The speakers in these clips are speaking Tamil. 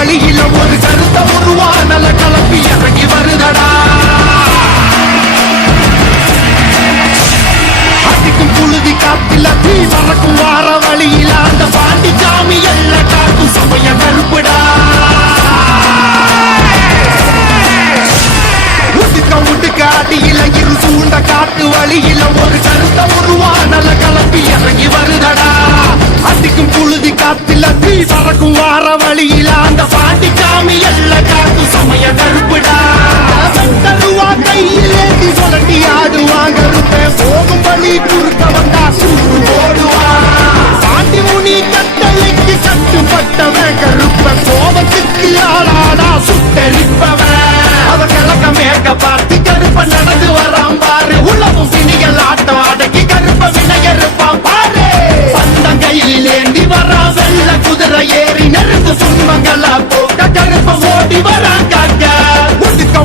வழியில ஒரு கருத்த உருவானல கலப்பி இறங்கி வருதடா. அடிக்கும் புழுதி காத்தில தீ பறக்கும் வார வழியில அந்த பாண்டி சாமி எல்லாம் காக்கும் சமய கருப்புடா. உடுக்க அடியில இரு சூண்ட காட்டு வழியில ஒரு கருத்த உருவானல கலப்பி இறங்கி வருதடா. அடிக்கும் புழுதி காத்தில தீ பறக்கும் வார வழியில அந்த பாண்டி சாமி எல்லாம் காக்கும் சமய கருப்புடா. தருவா கையிலேந்தி சொல்லி ஆடுவாங்க இருப்பேன் போகும் வழி குறுக்க வந்தா சூடு போடுவான். பாண்டி முனி கட்டளைக்கு கட்டுப்பட்டவன் கருப்ப கோபத்துக்கு ஆளாடா சுட்டரிப்பவன். அவ கிழக்க மேற்க பார்த்து கருப்ப நடந்து வரான் பாரு. உலகம் பிணிகள் ஆட்டம் அடக்கி கருப்ப வினையறுப்பான் பாரு. பந்தம் கையில் ஏந்தி வரான் வெள்ள குதிரை ஏறி நெருப்பு துன்பங்களா போட்ட கருப்ப ஓடி வரான் காக்க.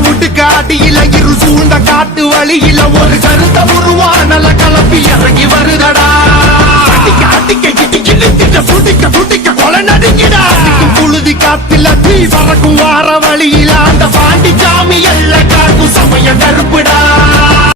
உடுக்க அடியில இரு சூழ்ந்த காட்டு வழியில ஒரு கருத்த உருவானல கலப்பி இறங்கி வருதடா. அடிக்க இழுத்திட்ட புடிக்க கொலை நடுங்கிடா. புழுதி காத்தில தீ பறக்கும் வார வழியில அந்த பாண்டி சாமி எல்லாம் காக்கும் சமய கருப்புடா.